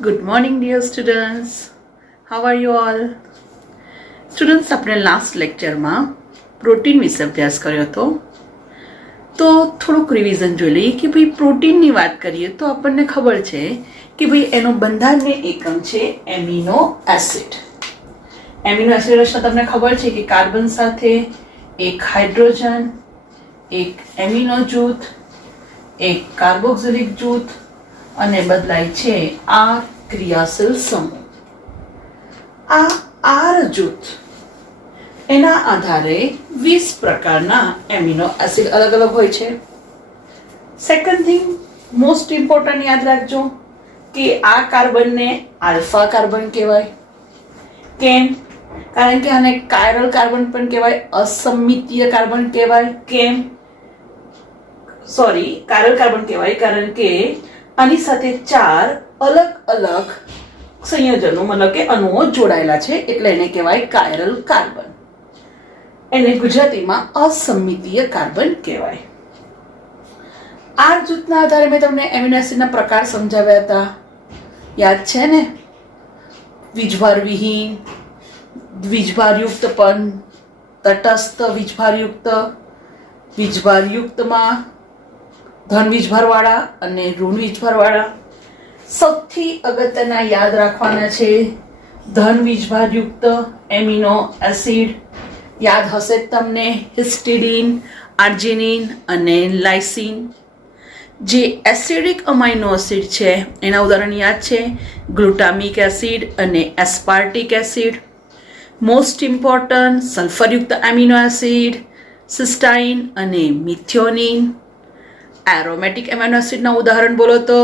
Good morning, dear students. How are you all? Students, આપણે last લેક્ચરમાં protein વિશે અભ્યાસ કર્યો હતો. તો થોડુંક રિવિઝન જોઈ લઈએ કે ભાઈ પ્રોટીનની વાત કરીએ તો આપણને ખબર છે કે ભાઈ એનો બંધારણીય એકમ છે એમિનો એસિડ. એમિનો એસિડ રચના તમને ખબર છે કે કાર્બન સાથે એક હાઇડ્રોજન, એક એમિનો જૂથ, એક કાર્બોક્સિલિક જૂથ અને બદલાય છે આર ક્રિયાશીલ સમૂહ. આ આર જૂથ એના આધારે 20 પ્રકારના એમિનો એસિડ અલગ અલગ હોય છે. સેકન્ડ થિંગ, મોસ્ટ ઇમ્પોર્ટન્ટ યાદ રાખજો કે આ કાર્બનને આલ્ફા કાર્બન કહેવાય. કેમ? કારણ કે આને કાયરલ કાર્બન પણ કહેવાય, અસમિતીય કાર્બન કહેવાય. કેમ? સોરી, કાયરલ કાર્બન કહેવાય કારણ કે આની સાથે 4 અલગ અલગ સંયોજનો મતલબ કે અણુઓ જોડાયેલા છે, એટલે એને કહેવાય કાયરલ કાર્બન. એને ગુજરાતીમાં અસમિતીય કાર્બન કહેવાય. આ જૂથના આધારે મેં તમને એમિનો એસિડના પ્રકાર સમજાવ્યા હતા, યાદ છે ને? વીજભાર વિહીન, વીજભારયુક્ત પણ, તટસ્થ વીજભારયુક્ત, વીજભારયુક્તમાં ધન વીજભારવાળા અને ઋણ વીજભારવાળા. સૌથી અગત્યના યાદ રાખવાના છે ધન વીજભારયુક્ત એમિનો એસિડ. યાદ હશે તમને હિસ્ટિડીન, આર્જિનિન અને લાઇસિન. જે એસિડિક અમાઇનો એસિડ છે એના ઉદાહરણ યાદ છે ગ્લુટામિક એસિડ અને એસ્પાર્ટિક એસિડ. મોસ્ટ ઇમ્પોર્ટન્ટ સલ્ફરયુક્ત એમિનો એસિડ સિસ્ટાઇન અને મિથિયોનિન. એરોમેટિક એમિનો એસિડના ઉદાહરણ બોલો તો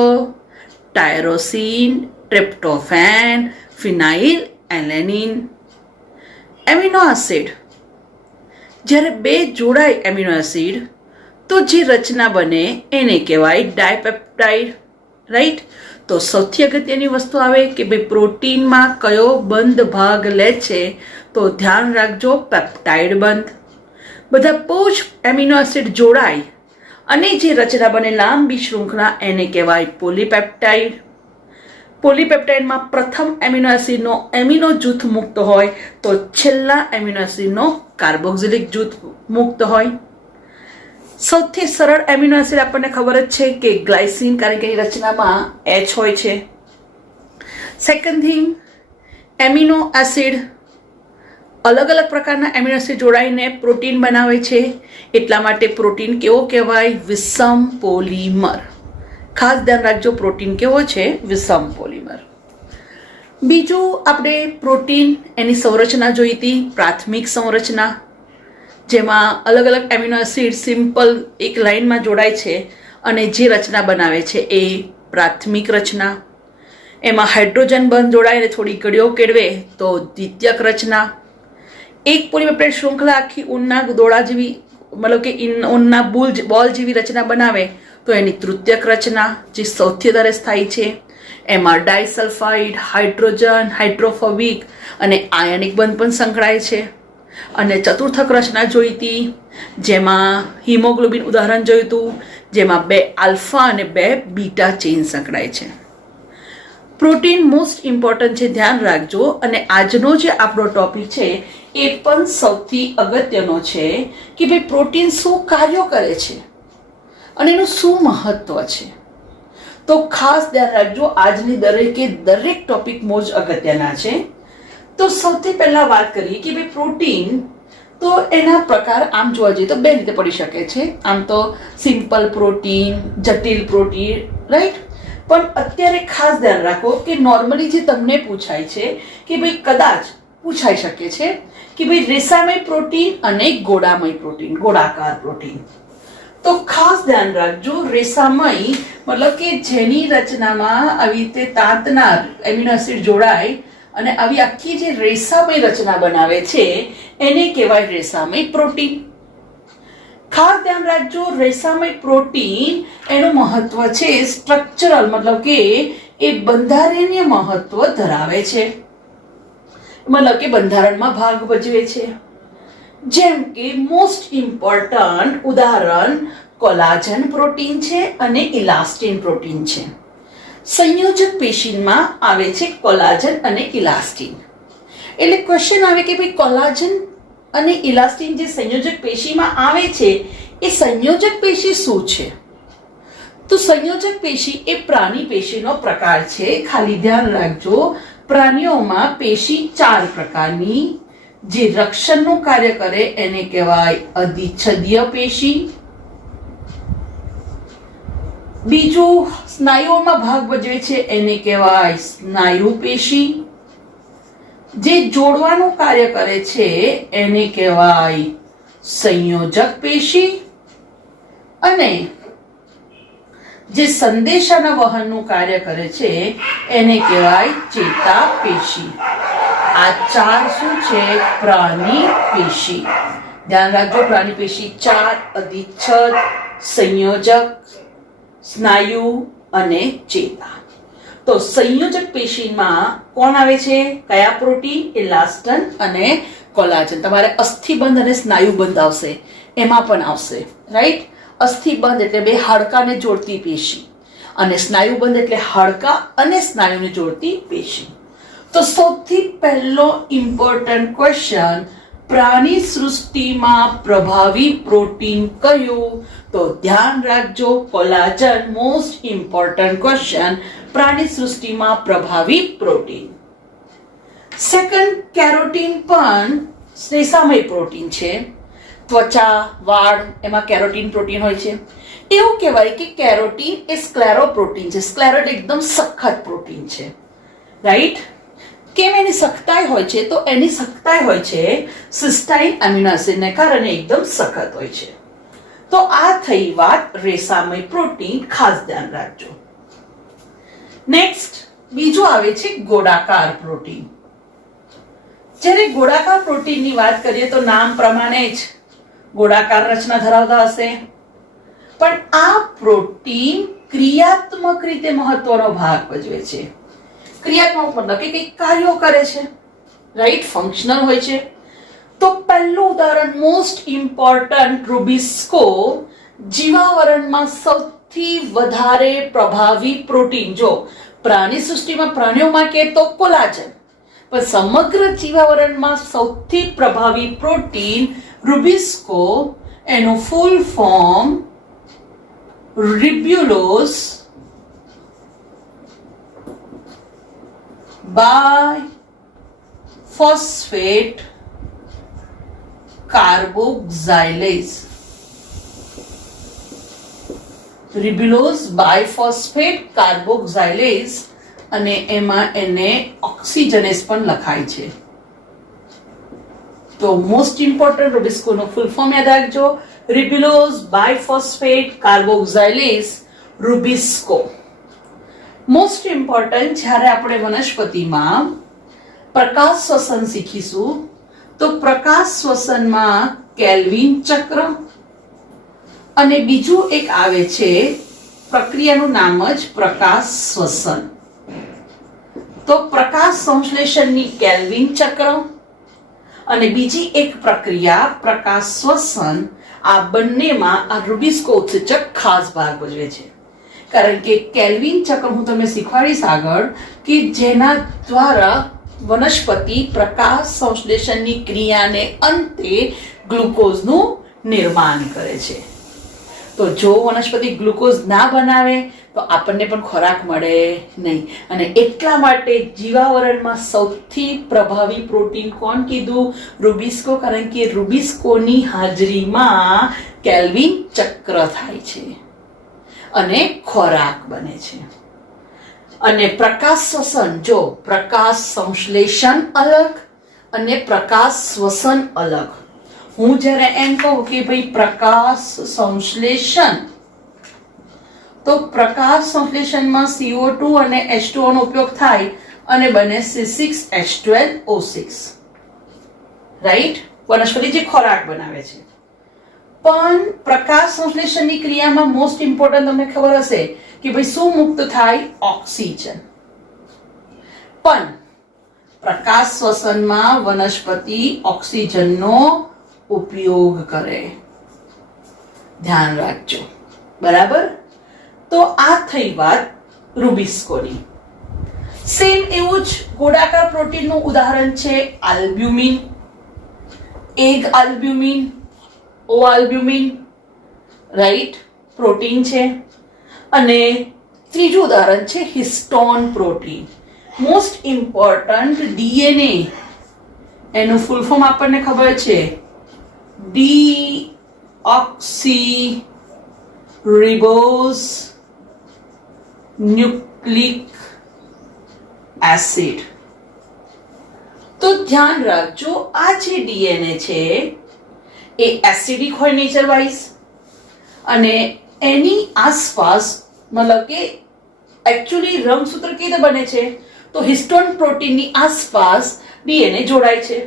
tyrosine, tryptophan, phenylalanine. Amino acid જ્યારે બે જોડાય એમિનો એસિડ તો જે રચના બને એને કહેવાય ડાયપેપ્ટાઇડ, રાઈટ? તો સૌથી અગત્યની વસ્તુ આવે કે ભાઈ પ્રોટીનમાં કયો બંધ ભાગ લે છે, તો ધ્યાન રાખજો પેપ્ટાઇડ બંધ. બધા બહુ જ એમિનો એસિડ જોડાય અને જે રચના બને લાંબી શૃંખલા એને કહેવાય પોલીપેપ્ટાઇડ. પોલીપેપ્ટાઇડમાં પ્રથમ એમિનો એસિડનો એમિનો જૂથ મુક્ત હોય તો છેલ્લા એમિનો એસિડનો કાર્બોક્સિલિક જૂથ મુક્ત હોય. સૌથી સરળ એમિનો એસિડ આપણને ખબર જ છે કે ગ્લાયસિન, કારણ કે એની રચનામાં H હોય છે. સેકન્ડ થિંગ, એમિનો એસિડ અલગ અલગ પ્રકારના એમિનો એસિડ જોડાઈને પ્રોટીન બનાવે છે, એટલા માટે પ્રોટીન કેવો કહેવાય? વિષમ પોલીમર. ખાસ ધ્યાન રાખજો, પ્રોટીન કેવો છે? વિષમ પોલીમર. બીજું, આપણે પ્રોટીન એની સંરચના જોઈ હતી, પ્રાથમિક સંરચના, જેમાં અલગ અલગ એમિનો એસિડ સિમ્પલ એક લાઇનમાં જોડાય છે અને જે રચના બનાવે છે એ પ્રાથમિક રચના. એમાં હાઇડ્રોજન બંધ જોડાય અને થોડી કડીઓ કેળવે તો દ્વિતીયક રચના. એક પોલીપેપ્ટાઇડ શૃંખલા આખી ઊનના દોડા જેવી મતલબ કે ઊનના બોલ જેવી રચના બનાવે તો એની તૃતીયક રચના, જે સૌથી વધારે સ્થાયી છે. એમાં ડાયસલ્ફાઇડ, હાઇડ્રોજન, હાઇડ્રોફોબિક અને આયનિક બંધ પણ સંકળાય છે. અને ચતુર્થક રચના જોઈ હતી, જેમાં હિમોગ્લોબિન ઉદાહરણ જોયું હતું, જેમાં 2 આલ્ફા અને 2 બીટા ચેઇન સંકળાય છે. પ્રોટીન મોસ્ટ ઇમ્પોર્ટન્ટ છે, ધ્યાન રાખજો. અને આજનો જે આપણો ટોપિક છે એ પણ સૌથી અગત્યનો છે કે ભાઈ પ્રોટીન શું કાર્યો કરે છે અને એનું શું મહત્વ છે. તો ખાસ ધ્યાન રાખજો, આજની દરેક ટોપિક મોજ અગત્યના છે. તો સૌથી પહેલા વાત કરીએ કે ભાઈ પ્રોટીન, તો એના પ્રકાર આમ જોવા જઈએ તો 2 રીતે પડી શકે છે. આમ તો સિમ્પલ પ્રોટીન, જટિલ પ્રોટીન, રાઈટ? પણ અત્યારે ખાસ ધ્યાન રાખો કે નોર્મલી જે તમને પૂછાય છે કે ભાઈ કદાચ પૂછાઈ શકે છે કે ભાઈ રેસામય પ્રોટીન અને ગોળામય પ્રોટીન, ગોળાકાર પ્રોટીન. તો ખાસ ધ્યાન રાખજો, રેસામય મતલબ કે જેની રચનામાં આવી રીતે તાંતના એમિનો એસિડ જોડાય અને આવી આખી જે રેસામય રચના બનાવે છે એને કહેવાય રેસામય પ્રોટીન. ખાસ ધ્યાન રાખજો, રેસામય પ્રોટીન એનું મહત્વ છે સ્ટ્રક્ચરલ, મતલબ કે એ બંધારણીય મહત્વ ધરાવે છે, મતલબ કે બંધારણમાં ભાગ ભજવે છે. જેમ કે મોસ્ટ ઇમ્પોર્ટન્ટ ઉદાહરણ કોલાજન પ્રોટીન છે અને ઇલાસ્ટિન પ્રોટીન છે. સંયોજક પેશીમાં આવે છે કોલાજન અને ઇલાસ્ટિન. એટલે ક્વેશ્ચન આવે કે ભાઈ કોલાજન અને ઇલાસ્ટિન જે સંયોજક પેશીમાં આવે છે એ સંયોજક પેશી શું છે? તો સંયોજક પેશી એ પ્રાણી પેશીનો પ્રકાર છે. ખાલી ધ્યાન રાખજો, પ્રાણીઓમાં પેશી 4 પ્રકારની જે રક્ષણનું કાર્ય કરે એને કહેવાય અધિચ્છદીય પેશી. બીજું સ્નાયુઓમાં ભાગ ભજવે છે એને કહેવાય સ્નાયુ પેશી. જે જોડવાનું કાર્ય કરે છે એને કહેવાય સંયોજક પેશી. અને જે સંદેશાના વહનનું કાર્ય કરે છે એને કહેવાય ચેતાપેશી. આ 4 શું છે? પ્રાણી પેશી. ધ્યાન રાખજો, પ્રાણી પેશી 4: અધિચ્છદ, સંયોજક, સ્નાયુ અને ચેતા. તો સંયોજક પેશીમાં કોણ આવે છે? કયા પ્રોટીન? ઇલાસ્ટન અને કોલાજન. તમારે અસ્થિબંધ અને સ્નાયુબંધ આવશે, એમાં પણ આવશે, રાઈટ? અસ્થિબંધ એટલે બે હાડકાને જોડતી પેશી અને સ્નાયુબંધ એટલે હાડકા અને સ્નાયુને જોડતી પેશી. તો સૌથી પહેલો ઇમ્પોર્ટન્ટ ક્વેશ્ચન, પ્રાણી સૃષ્ટિમાં પ્રભાવી પ્રોટીન કયું? તો ધ્યાન રાખજો, કોલાજન. મોસ્ટ ઇમ્પોર્ટન્ટ ક્વેશ્ચન, પ્રાણી સૃષ્ટિમાં પ્રભાવી પ્રોટીન. સેકન્ડ, કેરોટીન પણ રેસામય પ્રોટીન છે. ત્વચા, વાળ, એમાં કેરોટીન પ્રોટીન હોય છે. એવું કહેવાય કે કેરોટીન એ સ્ક્લેરોપ્રોટીન છે. સ્ક્લેરોડ એકદમ સખત પ્રોટીન છે, રાઈટ? કેમ એની સખતાઈ હોય છે? તો એની સખતાઈ હોય છે સિસ્ટાઇન એમિનો એસિડને કારણે એકદમ સખત હોય છે. તો આ થઈ વાત રેસામય પ્રોટીન, ખાસ ધ્યાન રાખજો. નેક્સ્ટ, બીજું આવે છે ગોળાકાર પ્રોટીન. જ્યારે ગોળાકાર પ્રોટીનની વાત કરીએ તો નામ પ્રમાણે જ ગોળાકાર રચના ધરાવતા હશે, પણ આ પ્રોટીન ક્રિયાત્મક રીતે મહત્વનો ભાગ ભજવે છે. ક્રિયાત્મક મતલબ કે કંઈક કાર્યો કરે છે, રાઈટ? ફંક્શનલ હોય છે. તો પહેલું ઉદાહરણ, મોસ્ટ ઇમ્પોર્ટન્ટ, રૂબિસ્કો જીવાવરણમાં સૌથી વધારે પ્રભાવી પ્રોટીન. જો પ્રાણી સૃષ્ટિમાં પ્રાણીઓમાં કે તો કોલાજન, પણ સમગ્ર જીવાવરણમાં સૌથી પ્રભાવી પ્રોટીન રૂબિસ્કો. એનું ફૂલ ફોર્મ રિબ્યુલોસ બાયફોસ્ફેટ કાર્બોક્સાઇલેઝ. રિબ્યુલોસ બાયફોસ્ફેટ કાર્બોક્સાઇલેઝ, અને એમાં એને ઓક્સિજનેસ પણ લખાય છે. તો મોસ્ટ ઇમ્પોર્ટન્ટ, રૂબિસ્કોનો ફૂલ ફોર્મ યાદ રાખજો, રિબ્યુલોસ બાયફોસ્ફેટ કાર્બોક્સાઇલેઝ, રૂબિસ્કો. મોસ્ટ ઇમ્પોર્ટન્ટ, જ્યારે આપણે વનસ્પતિમાં પ્રકાશ શ્વસન શીખીશું તો પ્રકાશ શ્વસનમાં કેલ્વિન ચક્ર અને બીજું એક આવે છે, પ્રક્રિયાનું નામ જ પ્રકાશ શ્વસન. તો પ્રકાશ સંશ્લેષણની કેલ્વિન ચક્ર અને બીજી એક પ્રક્રિયા પ્રકાશ શ્વસન, આ બંનેમાં આ રૂબિસ્કો ઉત્સેચક ખાસ ભાગ ભજવે છે. કારણ કે કેલ્વિન ચક્ર હું તમને શીખવાડીશ આગળ, કે જેના દ્વારા વનસ્પતિ પ્રકાશ સંશ્લેષણની ક્રિયાને અંતે ગ્લુકોઝનું નિર્માણ કરે છે. તો જો વનસ્પતિ ગ્લુકોઝ ના બનાવે તો આપણને પણ ખોરાક મળે નહીં. અને એટલા માટે જીવાવરણમાં સૌથી પ્રભાવી પ્રોટીન કોણ કીધું? રૂબિસ્કો. કારણ કે રૂબિસ્કોની હાજરીમાં કેલ્વિન ચક્ર થાય છે અને ખોરાક બને છે. અને પ્રકાશ શ્વસન, જો પ્રકાશ સંશ્લેષણ અલગ અને પ્રકાશ શ્વસન અલગ. હું જ્યારે એમ કહું કે ભાઈ પ્રકાશ સંશ્લેષણ, તો પ્રકાશ સંશ્લેષણમાં CO2 અને H2O નો ઉપયોગ થાય અને બને C6H12O6, રાઈટ? વનસ્પતિ જે ખોરાક બનાવે છે. પણ પ્રકાશ સંશ્લેષણની ક્રિયામાં મોસ્ટ ઇમ્પોર્ટન્ટ તમને ખબર હશે કે ભાઈ શું મુક્ત થાય? ઓક્સિજન. પણ પ્રકાશ શ્વસનમાં વનસ્પતિ ઓક્સિજનનો ઉપયોગ કરે. ધ્યાન રાખજો, બરાબર? તો આ થઈ વાત રૂબિસ્કોની. સેમ એવું જ ગોળાકાર પ્રોટીનનું ઉદાહરણ છે આલ્બ્યુમિન, એગ આલ્બ્યુમિન, ઓ આલ્બ્યુમિન, રાઈટ, પ્રોટીન છે. અને ત્રીજું ઉદાહરણ છે histone protein. Most important DNA, એનું ફૂલ ફોર્મ આપણને ખબર છે, ડીઓક્સી રિબોઝ ન્યુક્લિક એસિડ. તો ધ્યાન રાખજો, આ જે ડીએનએ છે એ એસિડિક હોય નેચર વાઇઝ, અને એની આસપાસ મતલબ કે એકચ્યુઅલી રંગસૂત્ર કેવી રીતે બને છે, તો હિસ્ટોન પ્રોટીનની આસપાસ ડીએનએ જોડાય છે.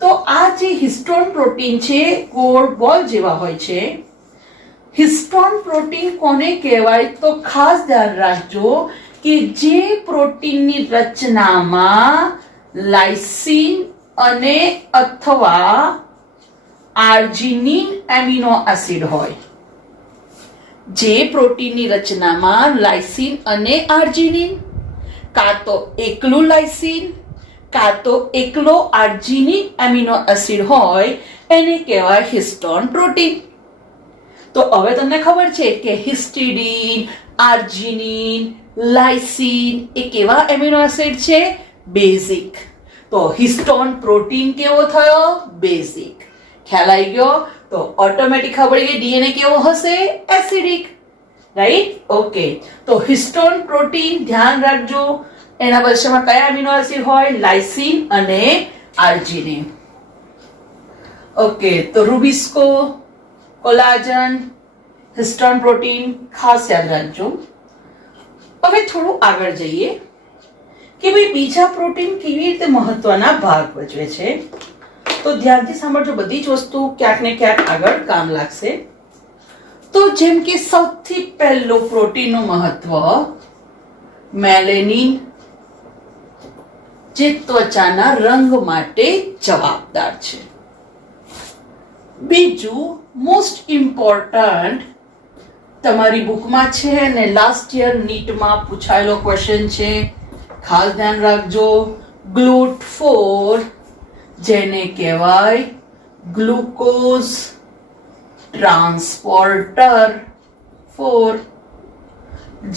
તો આ જે હિસ્ટોન પ્રોટીન છે ગોળ બોલ જેવા હોય છે. હિસ્ટોન પ્રોટીન કોને કહેવાય, તો ખાસ ધ્યાન રાખજો કે જે પ્રોટીનની રચનામાં લાઇસિન અને અથવા આર્જિનિન એમિનો એસિડ હોય. જે પ્રોટીનની રચનામાં લાઇસિન અને આર્જિનિન, કાં તો એકલું લાઇસિન કાં તો એકલો આર્જિનિન એમિનો એસિડ હોય, એને કહેવાય હિસ્ટોન પ્રોટીન. તો હવે તમને ખબર છે કે હિસ્ટિડીન, આર્જિનિન, લાઇસિન એ કેવા એમિનો એસિડ છે, બેઝિક. તો હિસ્ટોન પ્રોટીન કેવો થયો, બેઝિક. ખ્યાલ આવી ગયો? તો ઓટોમેટિક ખબર પડી ગઈ ડીએનએ કેવો હશે, એસિડિક, રાઈટ? ઓકે. તો હિસ્ટોન પ્રોટીન ધ્યાન રાખજો, એના વચ્ચેમાં કયા એમિનો એસિડ હોય, લાઇસિન અને આર્જિનિન. ઓકે. તો રૂબિસ્કો, કોલાજન, હિસ્ટોન પ્રોટીન ખાસ યાદ રાખજો. હવે થોડું આગળ જઈએ કે ભાઈ બીજા પ્રોટીન કેવી રીતે મહત્વના ભાગ ભજવે છે. તો ધ્યાનથી સાંભળજો, બધી જ વસ્તુ ક્યાંક ને ક્યાંક આગળ કામ લાગશે. તો જેમ કે સૌથી પહેલું પ્રોટીનનું મહત્વ મેલેનિન, જે ત્વચાના રંગ માટે જવાબદાર છે. બીજું મોસ્ટ ઇમ્પોર્ટન્ટ તમારી બુકમાં છે અને લાસ્ટ યર નીટમાં પૂછાયેલો ક્વેશ્ચન છે, ખાસ ધ્યાન રાખજો, GLUT4, જેને કહેવાય ગ્લુકોઝ ટ્રાન્સપોર્ટર 4,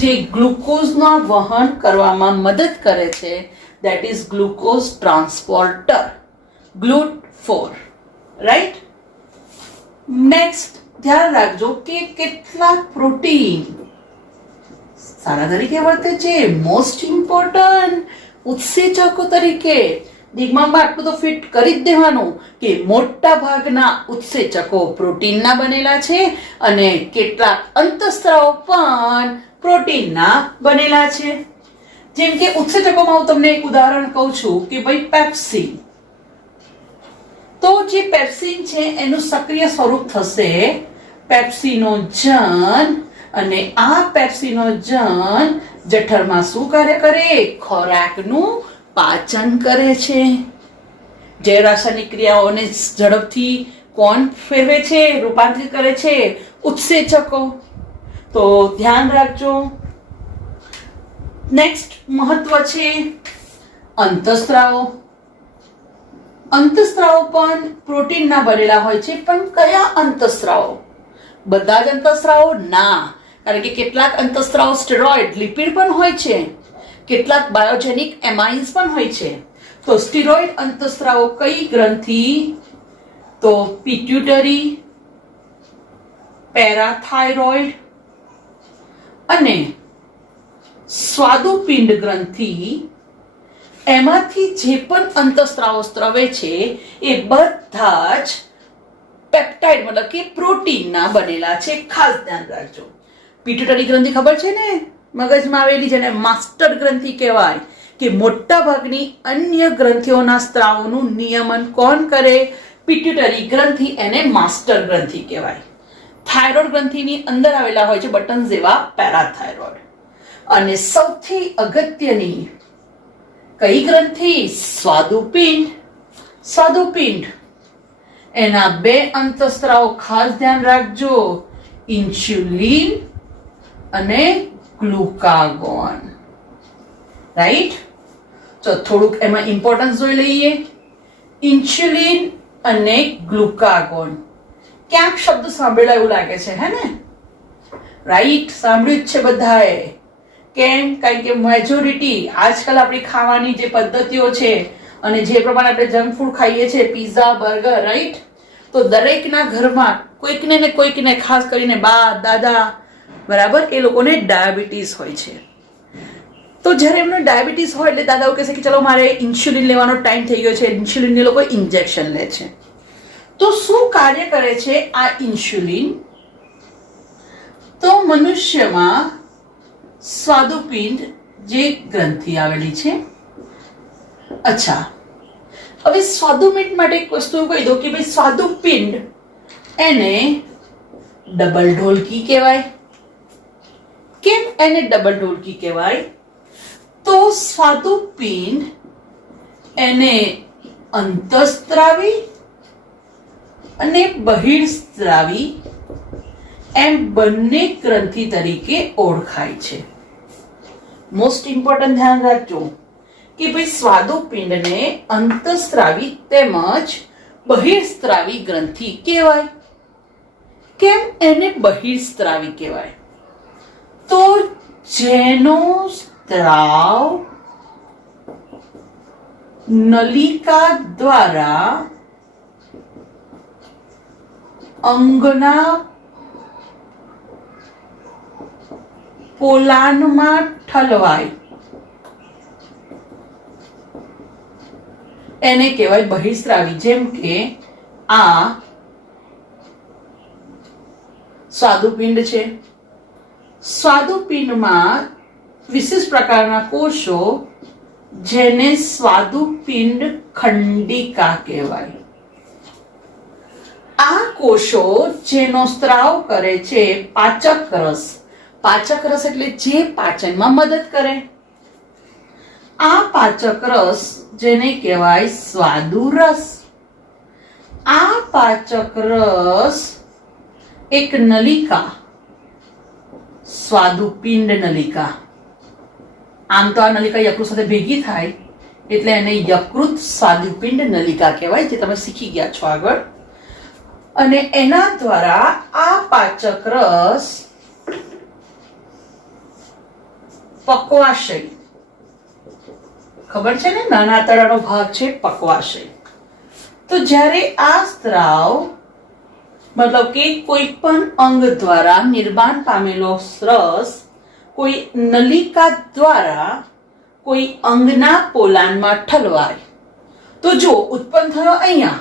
જે ગ્લુકોઝના વહન કરવામાં મદદ કરે છે, that is glucose transporter, GLUT4, right? Next ધ્યાન રાખજો કે કેટલાક પ્રોટીન સારા તરીકે વર્તે છે, મોસ્ટ ઇમ્પોર્ટન્ટ ઉત્સેચકો તરીકે. દિગ્મામાં આટલું તો ફિટ કરી જ દેવાનું કે મોટા ભાગના ઉત્સેચકો પ્રોટીનના બનેલા છે અને કેટલાક અંતઃસ્ત્રાવો પણ પ્રોટીનના બનેલા છે. જેમ કે ઉત્સેચકોમાં હું તમને એક ઉદાહરણ કહું છું કે ભાઈ પેપ્સિન. તો જે પેપ્સિન છે એનું સક્રિય સ્વરૂપ થશે પેપ્સિનોજન, અને આ પેપ્સિનોજન જઠરમાં શું કાર્ય કરે, ખોરાકનું પાચન કરે છે. જે રાસાયણિક ક્રિયાઓને ઝડપથી કોણ ફેરવે છે, રૂપાંતરિત કરે છે, ઉત્સેચકો. તો ધ્યાન રાખજો. નેક્સ્ટ મહત્વ છે અંતઃસ્ત્રાવો. અંતઃસ્ત્રાવો પણ પ્રોટીનના બનેલા હોય છે, પણ કયા અંતઃસ્ત્રાવો? બધા જ અંતઃસ્ત્રાવો ના, કારણ કે કેટલાક અંતઃસ્ત્રાવો સ્ટેરોઇડ, લિપિડ પણ હોય છે, કેટલાક બાયોજેનિક એમાઇન્સ પણ હોય છે. તો સ્ટેરોઇડ અંતઃસ્ત્રાવો કઈ ગ્રંથિ? તો પિટ્યુટરી, પેરાથાઇરોઇડ અને સ્વાદુપિંડ ગ્રંથિ. એમાંથી જે પણ અંતઃસ્ત્રાવો સ્ત્રવે છે એ બધા જ પેપ્ટાઇડ મતલબ કે પ્રોટીનના બનેલા છે. ખાસ ધ્યાન રાખજો. પિટ્યુટરી ગ્રંથિ ખબર છે ને, મગજમાં આવેલી, જેને માસ્ટર ગ્રંથિ કહેવાય, કે મોટા ભાગની અન્ય ગ્રંથિઓના સ્ત્રાવોનું નિયમન કોણ કરે? પિટ્યુટરી ગ્રંથિ, એને માસ્ટર ગ્રંથિ કહેવાય. થાઇરોઇડ ગ્રંથિની અંદર આવેલા હોય છે બટન જેવા પેરાથાઇરોઇડ. અને સૌથી અગત્યની કઈ ગ્રંથિ? સ્વાદુપિંડ. સ્વાદુપિંડ એના બે અંતઃસ્ત્રાવો ખાસ ધ્યાન રાખજો, ઇન્સ્યુલિન અને ગ્લુકાગોન. રાઈટ? તો થોડુંક એમાં ઇમ્પોર્ટન્સ જોઈ લઈએ. ઇન્સ્યુલિન અને ગ્લુકાગોન. ક્યાંક શબ્દ સાંભળેલા એવું લાગે છે, હે ને? રાઈટ, સાંભળ્યું જ છે બધાએ. કેમ? કારણ કે મેજોરિટી આજકાલ આપણી ખાવાની જે પદ્ધતિઓ છે અને જે પ્રમાણે આપણે જંક ફૂડ ખાઈએ છીએ, પીઝા, બર્ગર, રાઈટ, તો દરેકના ઘરમાં કોઈકને ને કોઈકને, ખાસ કરીને બા દાદા, બરાબર, એ લોકોને ડાયાબિટીસ હોય છે. તો જ્યારે એમને ડાયાબિટીસ હોય એટલે દાદાઓ કહેશે કે ચલો મારે ઇન્સ્યુલિન લેવાનો ટાઈમ થઈ ગયો છે. ઇન્સ્યુલિનને લોકો ઇન્જેક્શન લે છે. તો શું કાર્ય કરે છે આ ઇન્સ્યુલિન? તો મનુષ્યમાં સ્વાદુપિંડ જે ગ્રંથિ આવેલી છે. અચ્છા, હવે સ્વાદુપિંડ માટે એક વસ્તુ કહી દો કે ભાઈ સ્વાદુપિંડ એને ડબલ ઢોલકી કહેવાય. કેમ એને ડબલ ઢોલકી કહેવાય? તો સ્વાદુપિંડ એને અંતઃસ્ત્રાવી અને બહિર્સ્ત્રાવી એમ બંને ગ્રંથિ તરીકે ઓળખાય છે. મોસ્ટ ઇમ્પોર્ટન્ટ ધ્યાન રાખજો કે ભાઈ સ્વાદુપિંડને અંતઃસ્ત્રાવી તેમજ બહિર્સ્ત્રાવી ગ્રંથિ કહેવાય. કેમ એને બહિર્સ્ત્રાવી કહેવાય? તો જેનો સ્ત્રાવ નલિકા દ્વારા અંગના પોલાણમાં ઠલવાય એને કહેવાય બહિર્સ્ત્રાવી. જેમ કે આ સ્વાદુપિંડ છે. સ્વાદુપિંડમાં વિશેષ પ્રકારના કોષો જેને સ્વાદુપિંડ ખંડિકા કહેવાય. આ કોષો જેનો સ્ત્રાવ કરે છે પાચક રસ. પાચક રસ એટલે જે પાચનમાં મદદ કરે. આ પાચક રસ જેને કહેવાય સ્વાદુરસ. આ પાચક રસ એક નલિકા, સ્વાદુપિંડ નલિકા. આમ તો આ નલિકા યકૃત સાથે ભેગી થાય એટલે એને યકૃત સ્વાદુપિંડ નલિકા કહેવાય, જે તમે શીખી ગયા છો આગળ. અને એના દ્વારા આ પાચક રસ પક્વાશય, ખબર છે ને, નાના આંતરડાનો ભાગ છે પક્વાશય. તો જ્યારે આ સ્ત્રાવ મતલબ કે કોઈ પણ અંગ દ્વારા નિર્માણ પામેલો રસ કોઈ નલિકા દ્વારા કોઈ અંગના પોલાણમાં ઠલવાય તો જો ઉત્પન્ન થયો અહીંયા,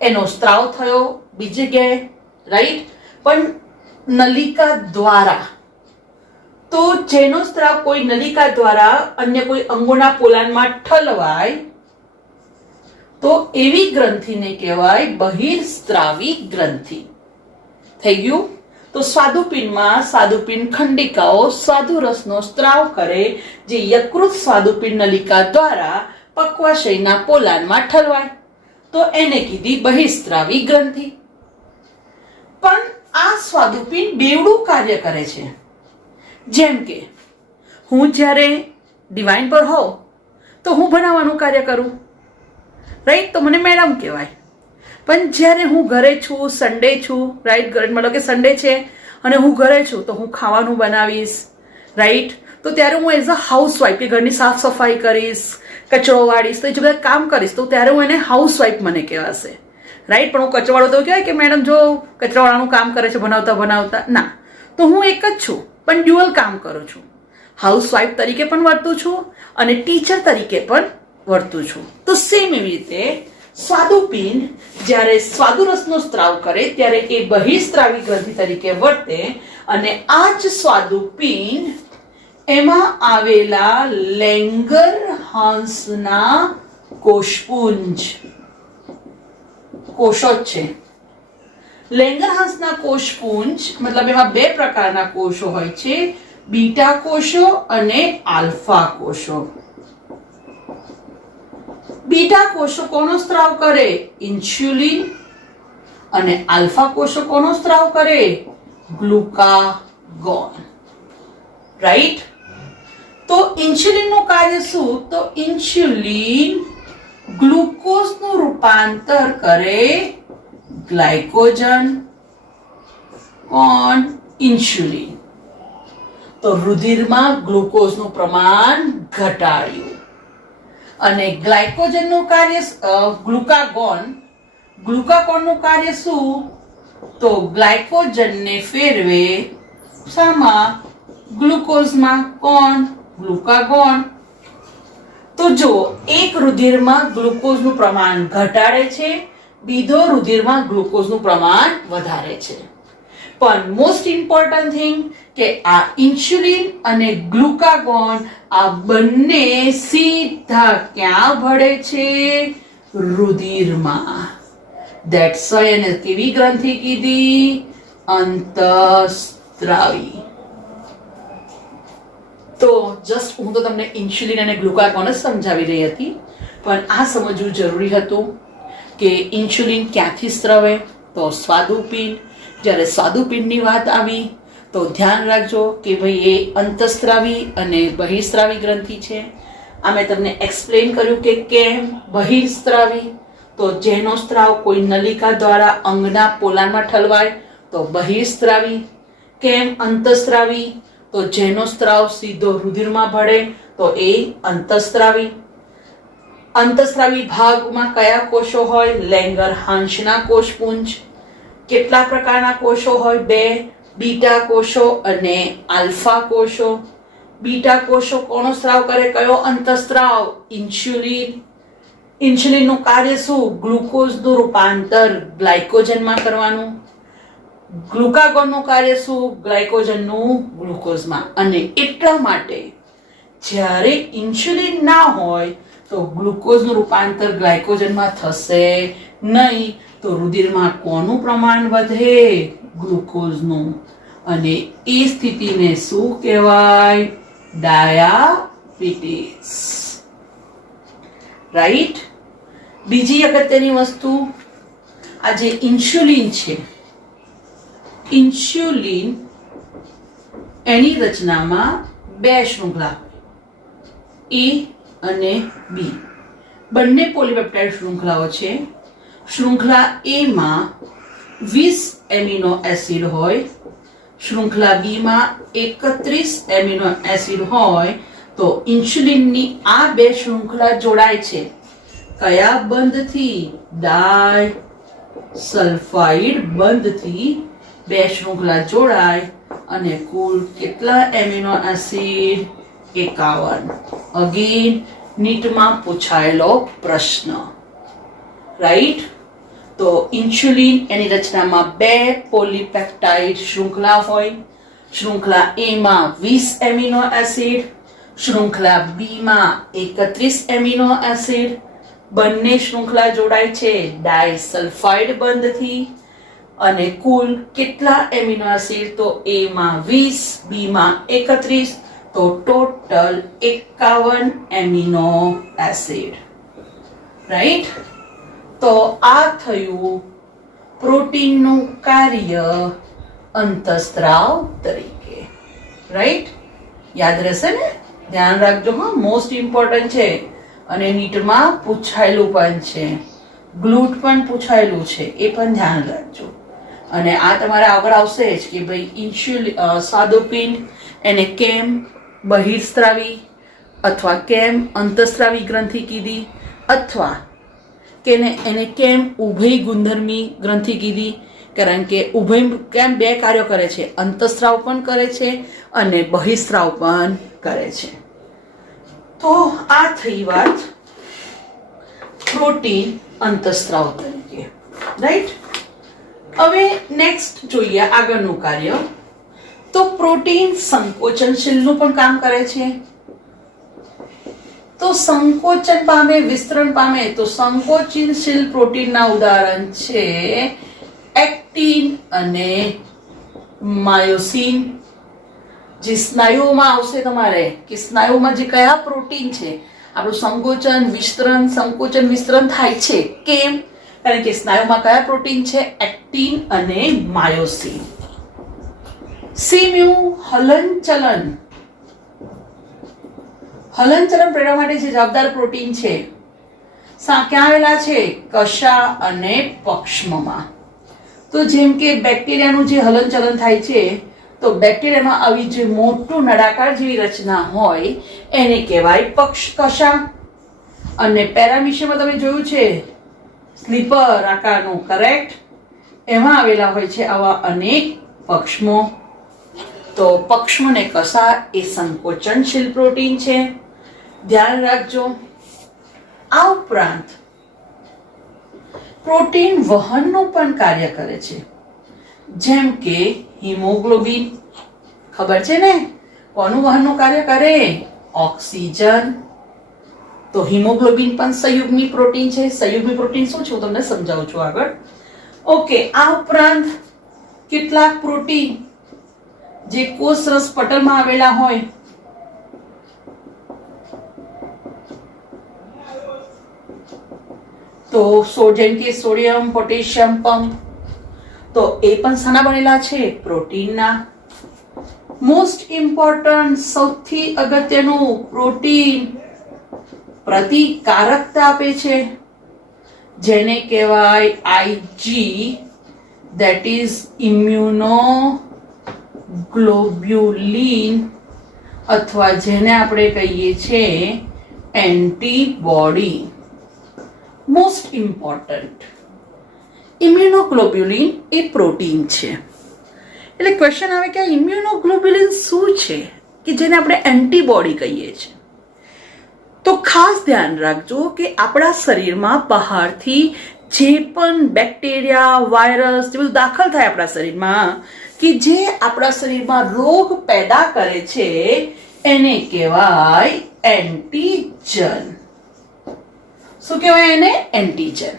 એનો સ્ત્રાવ થયો બીજી જગ્યાએ, રાઈટ, પણ નલિકા દ્વારા. તો જેનો સ્ત્રાવ કોઈ નલિકા દ્વારા અન્ય કોઈ અંગોના પોલાણમાં ઠલવાય તો એવી ગ્રંથિને કહેવાય બહિર્સ્ત્રાવી ગ્રંથિ. થઈ ગયું? તો સ્વાદુપિંડમાં સ્વાદુપિંડ ખંડિકાઓ સ્વાદુરસનો સ્ત્રાવ કરે જે યકૃત સ્વાદુપિંડ નલિકા દ્વારા પક્વાશયના પોલાણમાં ઠલવાય તો એને કીધી બહિર્સ્ત્રાવી ગ્રંથિ. પણ આ સ્વાદુપિંડ બેવડું કાર્ય કરે છે. જેમ કે હું જ્યારે ડિવાઇન પર હોઉં તો હું ભણાવવાનું કાર્ય કરું, રાઈટ, તો મને મેડમ કહેવાય. પણ જ્યારે હું ઘરે છું, સન્ડે છું, રાઈટ, મતલબ કે સન્ડે છે અને હું ઘરે છું તો હું ખાવાનું બનાવીશ, રાઈટ, તો ત્યારે હું એઝ અ હાઉસવાઇફ કે ઘરની સાફ સફાઈ કરીશ, કચરો વાળીશ, તો એ જે બધા કામ કરીશ તો ત્યારે હું એને હાઉસવાઇફ મને કહેવાશે, રાઈટ. પણ હું કચરાવાળો તો કહેવાય કે મેડમ જો કચરાવાળાનું કામ કરે છે બનાવતા બનાવતા, ના. તો હું એક જ છું પણ ડ્યુઅલ કામ કરું છું. હાઉસવાઇફ તરીકે પણ વર્તું છું અને ટીચર તરીકે પણ વર્તું છું. તો સેમ એવી રીતે સ્વાદુપિંડ જ્યારે સ્વાદુરસનો સ્ત્રાવ કરે ત્યારે એ બહિર્સ્ત્રાવી ગ્રંથિ તરીકે વર્તે અને આ જ સ્વાદુપિંડ એમાં આવેલા લેંગરહાન્સના કોષપુંજ, કોષો જ છે. લેંગરહાન્સના કોષપુંજ મતલબ એમાં બે પ્રકારના કોષો હોય છે, બીટા કોષો અને આલ્ફા કોષો. બીટા કોષો કોનો સ્ત્રાવ કરે? ઇન્સ્યુલિન. અને આલ્ફા કોષો કોનો સ્ત્રાવ કરે? ગ્લુકાગોન. રાઈટ? તો ઇન્સ્યુલિનનું કાર્ય શું? તો ઇન્સ્યુલિન ગ્લુકોઝનું રૂપાંતર કરે ગ્લાયકોજન. કોણ? ઇન્સ્યુલિન. તો રુધિરમાં ગ્લુકોઝનું પ્રમાણ ઘટાડ્યું. અને ગ્લાયકોજનનું કાર્ય ગ્લુકાગોનનું કાર્ય શું? તો ગ્લાયકોજનને ફેરવે શામાં? ગ્લુકોઝમાં. કોણ? ગ્લુકાગોન. તો જો એક રુધિરમાં ગ્લુકોઝનું પ્રમાણ ઘટાડે છે, બીજો રુધિરમાં ગ્લુકોઝનું પ્રમાણ વધારે છે. પણ મોસ્ટ ઇમ્પોર્ટન્ટ થિંગ કે આ ઇન્સ્યુલિન અને ગ્લુકાગોન આ બંને સીધા ક્યાં ભળે છે? રુધિરમાં. ધેટ્સ વાય એને કેવી ગ્રંથિ કીધી? અંતઃસ્ત્રાવી. તો જસ્ટ હું તો તમને ઇન્સ્યુલિન અને ગ્લુકાગોન જ સમજાવી રહી હતી, પણ આ સમજવું જરૂરી હતું કે ઇન્સ્યુલિન ક્યાંથી સ્ત્રવે? તો સ્વાદુપિંડ. જ્યારે સ્વાદુપિંડની વાત આવી તો ધ્યાન રાખજો કે ભાઈ એ અંતઃસ્ત્રાવી અને બહિર્સ્ત્રાવી ગ્રંથિ છે. આ મેં તમને એક્સપ્લેન કર્યું કે કેમ બહિર્સ્ત્રાવી. તો જેનો સ્ત્રાવ કોઈ નલિકા દ્વારા અંગના પોલાણમાં ઠલવાય તો બહિર્સ્ત્રાવી. કેમ અંતઃસ્ત્રાવી? તો જેનો સ્ત્રાવ સીધો રુધિરમાં ભળે તો એ અંતઃસ્ત્રાવી. અંતઃસ્ત્રાવી ભાગમાં કયા કોષો હોય? લેંગરહાન્સના કોષપુંજ. કેટલા પ્રકારના કોષો હોય? 2. બીટા કોષો અને આલ્ફા કોષો. બીટા કોષો કોનો સ્ત્રાવ કરે? કયો અંતઃસ્ત્રાવ? ઇન્સ્યુલિન. ઇન્સ્યુલિનનું કાર્ય શું? ગ્લુકોઝનું રૂપાંતર ગ્લાયકોજનમાં કરવાનું. ગ્લુકાગોનનું કાર્ય શું? ગ્લાયકોજનનું ગ્લુકોઝમાં. અને એટલા માટે જ્યારે ઇન્સ્યુલિન ના હોય તો ગ્લુકોઝનું રૂપાંતર ગ્લાયકોજનમાં થશે નહીં. તો રુધિરમાં કોનું પ્રમાણ વધે? ગ્લુકોઝનું. અને એ સ્થિતિને શું કહેવાય? ડાયાબિટીસ. રાઈટ? બીજી અગત્યની વસ્તુ, આ જે ઇન્સ્યુલિન છે, ઇન્સ્યુલિન એની રચનામાં 2 શૃંખલા, એ અને બી. બંને પોલીપેપ્ટાઇડ શૃંખલાઓ છે. શૃંખલા એ માં 20 એમિનો એસિડ હોય, શૃંખલા બી માં 31 એમિનો એસિડ હોય. તો ઇન્સ્યુલિનની આ 2 શૃંખલા જોડાય છે કયા બંધથી? ડાયસલ્ફાઇડ બંધથી 2 શૃંખલા જોડાય. અને કુલ કેટલા એમિનો એસિડ? 51. અગેન નીટમાં પૂછાયેલો પ્રશ્ન. રાઈટ? તો ઇન્સ્યુલિન એની રચનામાં 2 પોલીપેપ્ટાઇડ શૃંખલા હોય. શૃંખલા એ માં 20 એમિનો એસિડ, શૃંખલા બી માં 31 એમિનો એસિડ. બંને શૃંખલા જોડાય છે ડાયસલ્ફાઇડ બંધથી. અને કુલ કેટલા એમિનો એસિડ? તો એ માં 20, બી માં 31, તો ટોટલ 51 એમિનો એસિડ. રાઈટ? તો આ થયું પ્રોટીનનું કાર્ય અંતઃસ્ત્રાવ તરીકે. રાઈટ? યાદ રહેશે ને? ધ્યાન રાખજો હા, મોસ્ટ ઇમ્પોર્ટન્ટ છે. અને નીટમાં પૂછાયેલું પણ છે, ગ્લુટ પણ પૂછાયેલું છે, એ પણ ધ્યાન રાખજો. અને આ તમારે આગળ આવશે જ કે ભાઈ ઇન્સ્યુલિન સ્વાદુપિંડ એને કેમ બહિર્સ્ત્રાવી અથવા કેમ અંતઃસ્ત્રાવી ગ્રંથિ કીધી, અથવા કે એને કેમ ઉભય ગુણધર્મી ગ્રંથિ કીધી? કારણ કે ઉભય કેમ 2 કાર્યો કરે છે, અંતઃસ્ત્રાવ પણ કરે છે અને બહિસ્ત્રાવ પણ કરે છે. તો આ થઈ વાત પ્રોટીન અંતઃસ્ત્રાવ તરીકે. રાઈટ? હવે નેક્સ્ટ જોઈએ આગળનું કાર્ય. તો પ્રોટીન સંકોચનશીલનું પણ કામ કરે છે. તો સંકોચન પામે, વિસ્તરણ પામે. તો સંકોચનશીલ પ્રોટીનના ઉદાહરણ છે એક્ટિન અને માયોસિન. જે સ્નાયુઓમાં આવશે તમારે કે સ્નાયુમાં જે કયા પ્રોટીન છે આપણું સંકોચન વિસ્તરણ થાય છે. કેમ? કારણ કે સ્નાયુમાં કયા પ્રોટીન છે? એક્ટિન અને માયોસિન. સીમ્યુ હલનચલન હલનચલન પ્રેરણા માટે જે જવાબદાર પ્રોટીન છે ક્યાં આવેલા છે? કશા અને પક્ષમાં. તો જેમ કે બેક્ટેરિયાનું જે હલનચલન થાય છે તો બેક્ટેરિયામાં આવી જે મોટું નળાકાર જેવી રચના હોય એને કહેવાય કશા. અને પેરામીશિયમમાં તમે જોયું છે સ્લીપર આકારનું, કરેક્ટ? એમાં આવેલા હોય છે આવા અનેક પક્ષમો. તો પક્ષમો ને કશા એ સંકોચનશીલ પ્રોટીન છે, ધ્યાન રાખજો. આ ઉપરાંત પ્રોટીન વહનનું પણ કાર્ય કરે છે, જેમ કે હિમોગ્લોબિન. ખબર છે ને કોનું વહનનું કાર્ય કરે? ઓક્સિજન. તો હિમોગ્લોબિન પણ સંયુગ્મી પ્રોટીન છે. સંયુગ્મી પ્રોટીન શું છે હું તમને સમજાવું છું આગળ. ઓકે, આ ઉપરાંત કેટલાક પ્રોટીન જે કોષરસ પટલમાં આવેલા હોય તો જેમ કે સોડિયમ, પોટેશિયમ પંપ, તો એ પણ શાના બનેલા છે? પ્રોટીનના. મોસ્ટ ઇમ્પોર્ટન્ટ, સૌથી અગત્યનું પ્રોટીન પ્રતિકારકતા આપે છે, જેને કહેવાય આઈજી, that is ઇમ્યુનોગ્લોબ્યુલિન, અથવા જેને આપણે કહીએ છીએ એન્ટીબોડી. મોસ્ટ ઇમ્પોર્ટન્ટ ઇમ્યુનોગ્લોબ્યુલિન એ પ્રોટીન છે. એટલે ક્વેશ્ચન આવે કે આ ઇમ્યુનોગ્લોબ્યુલિન શું છે કે જેને આપણે એન્ટીબોડી કહીએ છીએ? તો ખાસ ધ્યાન રાખજો કે આપણા શરીરમાં બહારથી જે પણ બેક્ટેરિયા, વાયરસ જે બધું દાખલ થાય આપણા શરીરમાં કે જે આપણા શરીરમાં રોગ પેદા કરે છે એને કહેવાય એન્ટીજન. શું કહેવાય એને? એન્ટીજન.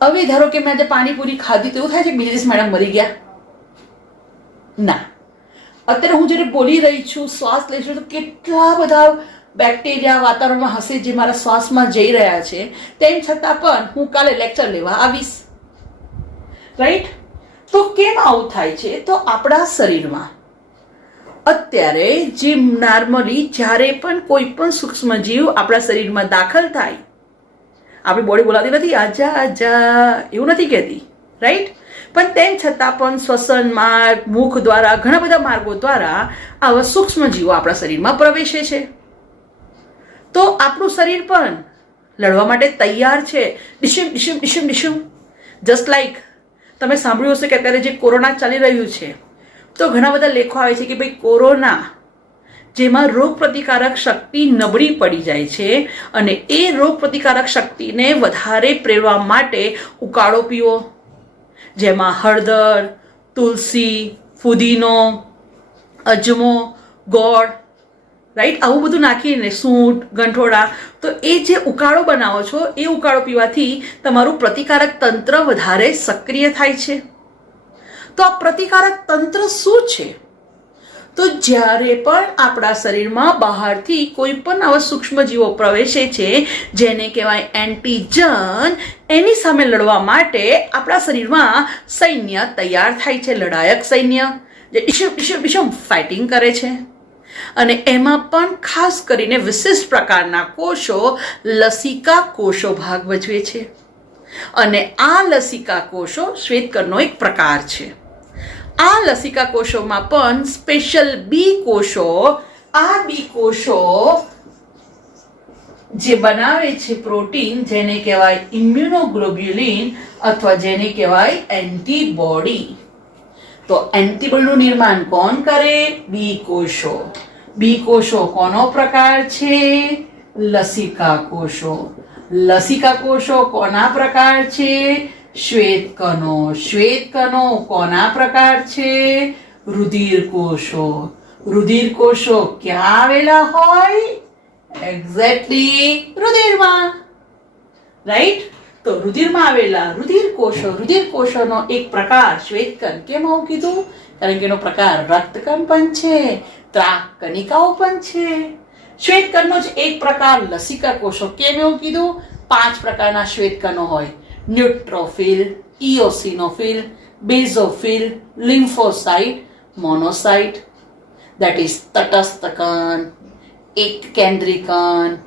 હવે ધારો કે મેં આજે પાણીપુરી ખાધી તો એવું થાય છે કે બીજા દિવસ મેડમ મરી ગયા? ના. અત્યારે હું જ્યારે બોલી રહી છું, શ્વાસ લઈ છું, તો કેટલા બધા બેક્ટેરિયા વાતાવરણમાં હશે જે મારા શ્વાસમાં જઈ રહ્યા છે, તેમ છતાં પણ હું કાલે લેક્ચર લેવા આવીશ, રાઈટ? તો કેમ આવું થાય છે? તો આપણા શરીરમાં અત્યારે જે નોર્મલી જ્યારે પણ કોઈ પણ સૂક્ષ્મજીવ આપણા શરીરમાં દાખલ થાય, આપણી બોડી બોલાતી નથી આજા આજા, એવું નથી કહેતી, રાઈટ? પણ તેમ છતાં પણ શ્વસન માર્ગ, મુખ દ્વારા, ઘણા બધા માર્ગો દ્વારા આવા સૂક્ષ્મજીવો આપણા શરીરમાં પ્રવેશે છે. તો આપણું શરીર પણ લડવા માટે તૈયાર છે. ડિશમ ડિશમ ડિશમ ડિશમ. જસ્ટ લાઈક તમે સાંભળ્યું હશે કે અત્યારે જે કોરોના ચાલી રહ્યું છે તો ઘણા બધા લેખો આવે છે કે ભાઈ કોરોના જેમાં રોગ પ્રતિકારક શક્તિ નબળી પડી જાય છે અને એ રોગ પ્રતિકારક શક્તિને વધારે પ્રેરવા માટે ઉકાળો પીવો, જેમાં હળદર, તુલસી, ફુદીનો, અજમો, ગોળ, રાઈટ, આવું બધું નાખીને, સૂંઠ, ગંઠોડા, તો એ જે ઉકાળો બનાવો છો એ ઉકાળો પીવાથી તમારું પ્રતિકારક તંત્ર વધારે સક્રિય થાય છે. તો આ પ્રતિકારક તંત્ર શું છે? તો જ્યારે પણ આપણા શરીરમાં બહારથી કોઈ પણ આવા સૂક્ષ્મજીવો પ્રવેશે છે જેને કહેવાય એન્ટીજન, એની સામે લડવા માટે આપણા શરીરમાં સૈન્ય તૈયાર થાય છે, લડાયક સૈન્ય જે ડિશમ ડિશમ ડિશમ ફાઇટિંગ કરે છે. અને એમાં પણ ખાસ કરીને વિશિષ્ટ પ્રકારના કોષો લસિકા કોષો ભાગ ભજવે છે. અને આ લસિકા કોષો શ્વેતકણનો એક પ્રકાર છે. આ લસિકા કોષોમાં પણ સ્પેશિયલ બી કોષો, આ બી કોષો જે બનાવે છે પ્રોટીન જેને કહેવાય ઇમ્યુનોગ્લોબ્યુલિન અથવા જેને કહેવાય એન્ટીબોડી. તો એન્ટીબોડીનું નિર્માણ કોણ કરે? બી કોષો. બી કોષો કોનો પ્રકાર છે? લસિકા કોષો. લસિકા કોષો કોના પ્રકાર છે? શ્વેતકણો. શ્વેતકણો કોના પ્રકાર છે? રુધિર કોષો. રુધિર કોષો ક્યાં આવેલા હોય? એક્ઝેક્ટલી રુધિરમાં, રાઈટ? તો રુધિરમાં આવેલા રુધિર કોષો, રુધિર કોષોનો એક પ્રકાર શ્વેતકણ. કેમ આવું કીધું? કારણ કે એનો પ્રકાર રક્તકણ પણ છે, ત્રાક કણિકાઓ પણ છે. શ્વેતકણનો જ એક પ્રકાર લસિકા કોષો. કેમ એવું કીધું? 5 પ્રકારના શ્વેતકણો હોય: ન્યુટ્રોફિલ, ઇઓસિનોફિલ, બેઝોફિલ, લિમ્ફોસાઇટ, મોનોસાઇટ. દેટ ઇઝ તટસ્થ કણ, એક કેન્દ્રિકન,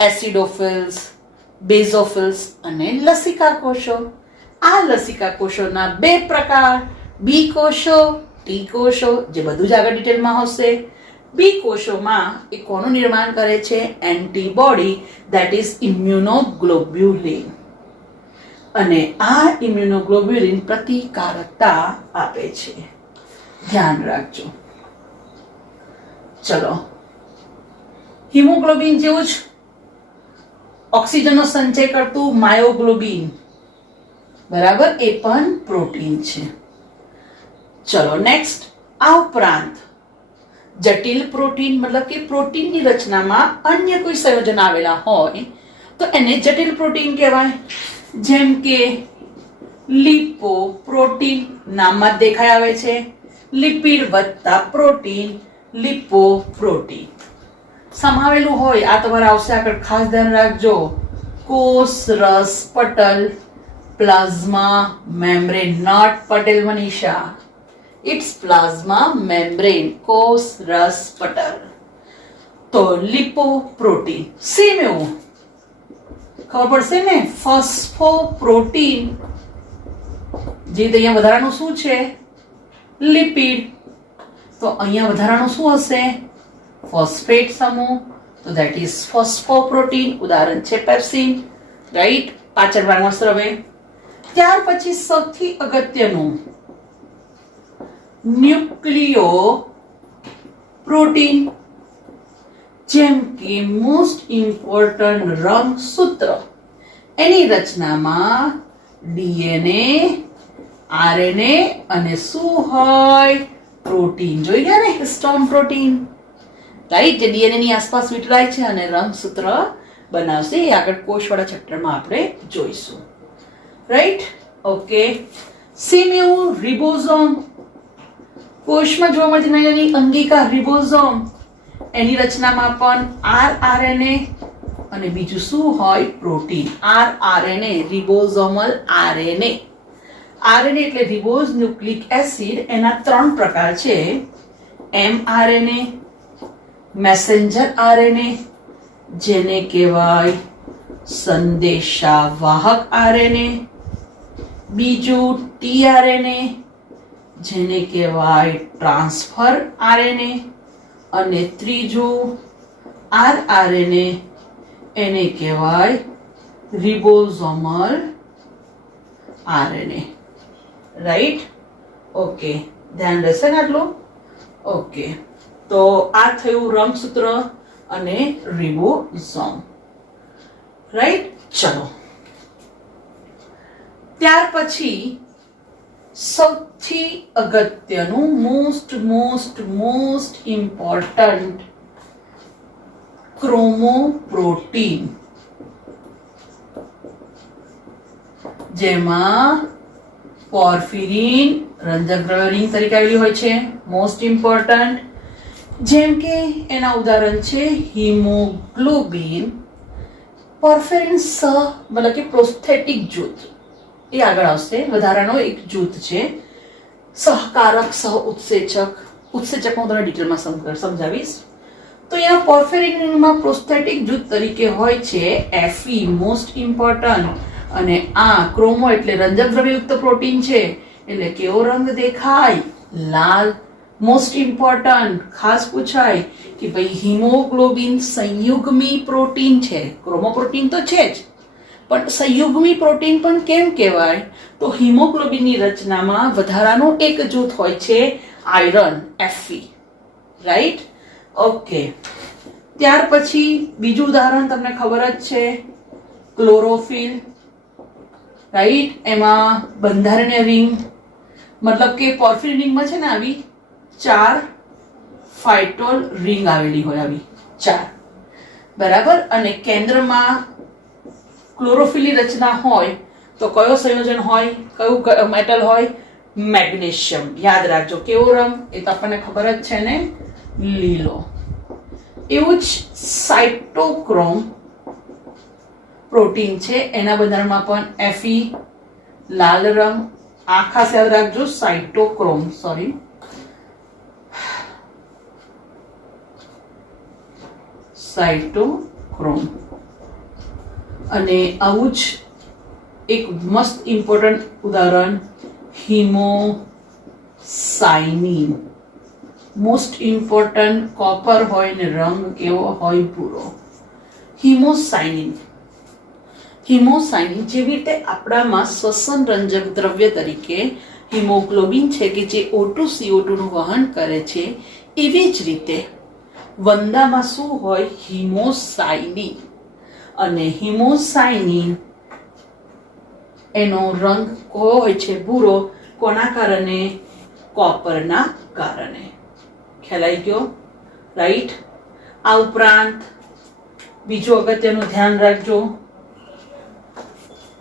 એસિડોફિલ્સ, બેઝોફિલ્સ અને લસિકા કોષો. આ લસિકા કોષોના બે પ્રકાર, બી કોષો, ટી કોષો, જે બધું જ આગળ ડિટેલમાં હશે. બી કોષોમાં એ કોનું નિર્માણ કરે છે? Antibody, that is immunoglobulin. અને આ ઇમ્યુનોગ્લોબ્યુલિન પ્રતિકારકતા આપે છે. ધ્યાન રાખજો. ચલો, હિમોગ્લોબિન જેવું જ ઓક્સિજનનો સંચય કરતું માયોગ્લોબિન, બરાબર, એ પણ પ્રોટીન છે. ચલો નેક્સ્ટ. આ ઉપરાંત જટિલ પ્રોટીન, મતલબ કે પ્રોટીનની રચનામાં અન્ય કોઈ સંયોજન આવેલા હોય તો એને જટિલ પ્રોટીન કહેવાય. જેમ કે લિપોપ્રોટીન, નામમાં જ દેખાય આવે છે, લિપિડ વત્તા પ્રોટીન, લિપોપ્રોટીન સમાવેલું હોય. આ તમારે આવશે આગળ, ખાસ ધ્યાન રાખજો. કોષ રસ પટલ, plasma membrane, not Patel Manisha, it's plasma membrane, કોષ રસ પટલ. તો લિપોપ્રોટીન સેમ એવું ખબર પડશે ને. ફોસ્ફોપ્રોટીન, જે અહીંયા વધારાનું શું છે? લિપિડ. તો અહીંયા વધારાનું શું હશે? ફોસ્ફેટ સમૂહ. તો ધેટ ઇઝ ફોસ્ફોપ્રોટીન. ઉદાહરણ છે પેપ્સિન, રાઈટ, પાચન માર્ગમાં સ્રવે. ત્યાર પછી સૌથી અગત્યનું ન્યુક્લિયો પ્રોટીન, જેમ કે મોસ્ટ ઇમ્પોર્ટન્ટ રંગસૂત્ર. એની રચનામાં ડીએનએ, આરએનએ અને શું હોય? પ્રોટીન. જોઈ ગયા ને, હિસ્ટોન પ્રોટીન, રાઈટ, જે ડીએનએ ની આસપાસ વીંટળાય છે અને રંગસૂત્ર બનાવશે. એ આગળ કોષવાળા ચેપ્ટરમાં આપણે જોઈશું, રાઈટ. ઓકે. સેમ એવું રિબોઝોમ, કોષમાં જોવા મળતી નાની અંગિકા રિબોઝોમ, એની રચનામાં પણ આરઆરએનએ અને બીજું શું હોય? પ્રોટીન. આરઆરએનએ, ribosomal RNA. આરએનએ એટલે રિબોઝ ન્યુક્લિક એસિડ. એના 3 પ્રકાર છે, એમઆરએનએ, મેસેન્જર આરએનએ, જેને કહેવાય સંદેશાવાહક આરએનએ, બીજું ટીઆરએનએ, જેને કહેવાય ટ્રાન્સફર આરએનએ, અને ત્રીજું આરઆરએનએ, એને કહેવાય રિબોઝોમલ આરએનએ, રાઈટ. ઓકે, ધ્યાન રહેશે ને આટલું? ઓકે. તો આ થયું રંગસૂત્ર અને રિબોઝોમ, રાઈટ. ચલો, ત્યાર પછી સૌથી અગત્યનું મોસ્ટ ઇમ્પોર્ટન્ટ ક્રોમોપ્રોટીન, જેમાં પોર્ફિરિન રંજક દ્રવ્ય રિંગ તરીકે આવેલી હોય છે, મોસ્ટ ઇમ્પોર્ટન્ટ. જેમ કે એના ઉદાહરણ છે હિમોગ્લોબિન, પોર્ફિરિન મતલબ કે પ્રોસ્થેટિક જૂથ, એ આગળ આવશે, વધારાનો એક જૂથ છે. સહકારક, સહ ઉત્સેચક. ઉત્સેચક હું તમને ડિટેલમાં સમજાવીશ. તો અહીંયા પોર્ફિરિનમાં પ્રોસ્થેટિક જૂથ તરીકે હોય છે Fe, મોસ્ટ ઇમ્પોર્ટન્ટ. અને આ ક્રોમો એટલે રંજક દ્રવ્યયુક્ત પ્રોટીન છે, એટલે કેવો રંગ દેખાય? લાલ. મોસ્ટ ઇમ્પોર્ટન્ટ, ખાસ પૂછાય કે ભાઈ હિમોગ્લોબિન સંયુગ્મી પ્રોટીન છે. ક્રોમોપ્રોટીન તો છે જ, પણ સંયુગ્મી પ્રોટીન પણ કેમ કહેવાય? તો હિમોગ્લોબિનની રચનામાં વધારાનું એક જૂથ હોય છે, આયરન, Fe, રાઈટ. ઓકે. ત્યાર પછી બીજું ઉદાહરણ તમને ખબર જ છે, ક્લોરોફિલ, રાઈટ. એમાં બંધારણીય રિંગ, મતલબ કે પોર્ફિરિન રિંગમાં છે ને આવી 4 ફાઇટોલ રિંગ આવેલી હોય, આવી 4, બરાબર. અને કેન્દ્રમાં ક્લોરોફિલની રચના હોય તો કયો સંયોજન હોય? કયું મેટલ હોય? મેગ્નેશિયમ. યાદ રાખજો. કેવો રંગ? એ તો આપણને ખબર જ છે ને, લીલો. એવું જ સાઇટોક્રોમ પ્રોટીન છે, એના બંધારણમાં પણ Fe, લાલ રંગ. આ ખાસ યાદ રાખજો, સાઇટોક્રોમ, સોરી. સાઇટોક્રોમ. અને આવું જ એક મસ્ત ઇમ્પોર્ટન્ટ ઉદાહરણ હિમોસાઇનિન. મોસ્ટ ઇમ્પોર્ટન્ટ કોપર હોય ને રંગ કેવો હોય? ભૂરો. હિમોસાઇનિન જેવી રીતે આપણામાં શ્વસન રંજક દ્રવ્ય તરીકે હિમોગ્લોબિન છે કે જે O2 CO2 નું વહન કરે છે, એવી જ રીતે વંદામાં શું હોય? હિમોસાઇનિન. અને હિમોસાઇનિન એનો રંગ કેવો હોય છે? ભૂરો. કોના કારણે? કોપરના કારણે. ખ્યાલ આવી ગયો? રાઈટ. આ ઉપરાંત બીજું અગત્યનું ધ્યાન રાખજો,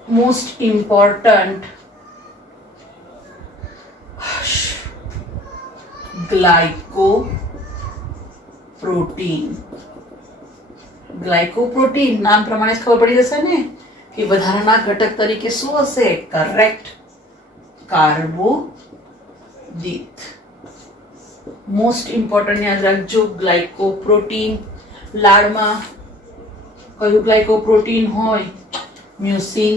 મોસ્ટ ઇમ્પોર્ટન્ટ ગ્લાયકોપ્રોટીન નામ પ્રમાણે જ ખબર પડી જશે ને કે વધારાના ઘટક તરીકે શું હશે? કરેક્ટ, કાર્બોદિત. મોસ્ટ ઇમ્પોર્ટન્ટ યાદ રાખજો, ગ્લાયકોપ્રોટીન. લાળમાં કયું ગ્લાયકોપ્રોટીન હોય? મ્યુસિન.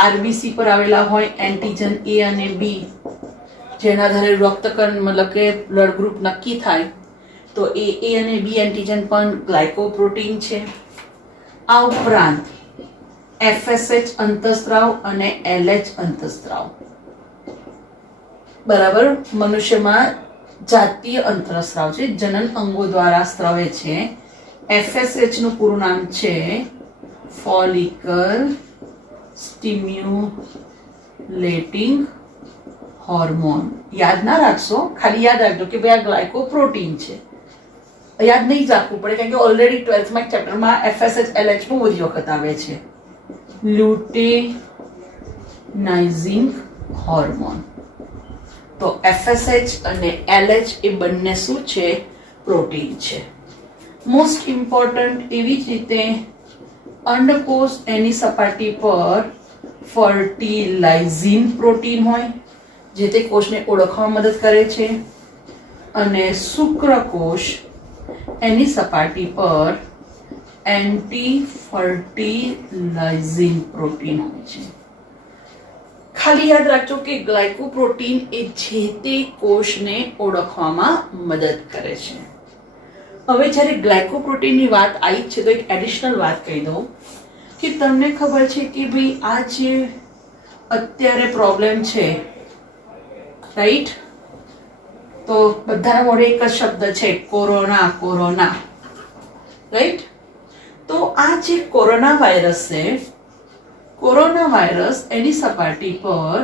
આરબીસી પર આવેલા હોય એન્ટીજન એ અને બી, જેના આધારે રક્તકણ મતલબ કે બ્લડ ગ્રુપ નક્કી થાય. તો એ અને બી એન્ટીજન પણ ગ્લાયકોપ્રોટીન છે. આ ઉપરાંત FSH અંતઃસ્ત્રાવ અને LH અંતઃસ્ત્રાવ. બરાબર. મનુષ્યમાં જાતીય અંતઃસ્ત્રાવ છે, જનન અંગો દ્વારા સ્ત્રવે છે. FSH નું પૂરું નામ છે ફોલિકલ સ્ટિમ્યુલેટિંગ હોર્મોન. યાદ ના રાખશો, ખાલી યાદ રાખજો કે ભાઈ આ ગ્લાયકોપ્રોટીન છે. યાદ નહીં રાખવું પડે કારણ કે ઓલરેડી 12th માં ચેપ્ટરમાં FSH LH બહુ બધી વખત આવે છે. લ્યુટેનાઇઝિંગ હોર્મોન. તો FSH અને LH એ બંને શું છે? પ્રોટીન છે. મોસ્ટ ઇમ્પોર્ટન્ટ એવી જ રીતે અંડકોષ એની સપાટી પર ફર્ટિલાઇઝિંગ પ્રોટીન હોય, જે તે કોષને ઓળખવામાં મદદ કરે છે. અને શુક્રકોષ એની સપાટી પર એન્ટી ફર્ટિલાઇઝિંગ પ્રોટીન હોય છે. ખાલી યાદ રાખજો કે ગ્લાયકોપ્રોટીન એ જે તે કોષને ઓળખવામાં મદદ કરે છે. હવે જ્યારે ગ્લાયકોપ્રોટીનની વાત આવી છે તો એક એડિશનલ વાત કહી દઉં કે તમને ખબર છે કે ભાઈ આ જે અત્યારે પ્રોબ્લેમ છે, રાઈટ, તો બધાના મોઢે એક જ શબ્દ છે, કોરોના. રાઈટ. તો આ જે કોરોના વાયરસ છે, કોરોના વાયરસ એની સપાટી પર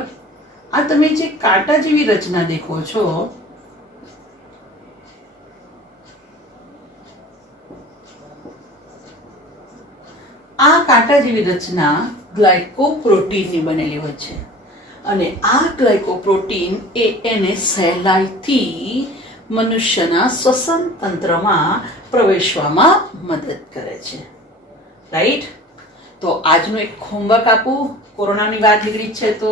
આ તમે જે કાંટા જેવી રચના દેખો છો, આ કાંટા જેવી રચના ગ્લાયકોપ્રોટીનની બનેલી હોય છે. અને આ ગ્લાયકોપ્રોટીન એને સહેલાઈથી મનુષ્યના શ્વસન તંત્રમાં પ્રવેશવામાં મદદ કરે છે. રાઈટ. તો આજનો એક હોમવર્ક આપું. કોરોનાની વાત નીકળી છે તો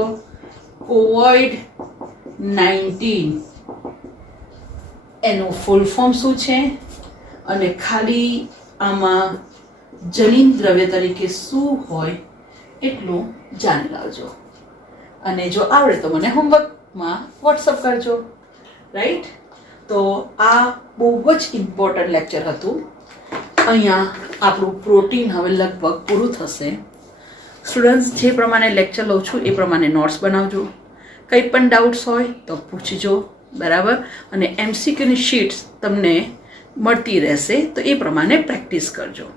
COVID-19 એનું ફૂલ ફોર્મ શું છે અને ખાલી આમાં જનીન દ્રવ્ય તરીકે શું હોય એટલું જાણી લાવજો. અને જો આવડે તો મને હોમવર્કમાં વોટ્સઅપ કરજો. રાઈટ. તો આ બહુ જ ઇમ્પોર્ટન્ટ લેક્ચર હતું. અહીંયા આપણું પ્રોટીન હવે લગભગ પૂરું થશે. સ્ટુડન્ટ્સ, જે પ્રમાણે લેક્ચર લઉં છું એ પ્રમાણે નોટ્સ બનાવજો. કંઈ પણ ડાઉટ્સ હોય તો પૂછજો. બરાબર. અને MCQની શીટ્સ તમને મળતી રહેશે તો એ પ્રમાણે પ્રેક્ટિસ કરજો.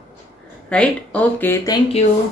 રાઈટ. Okay, thank you.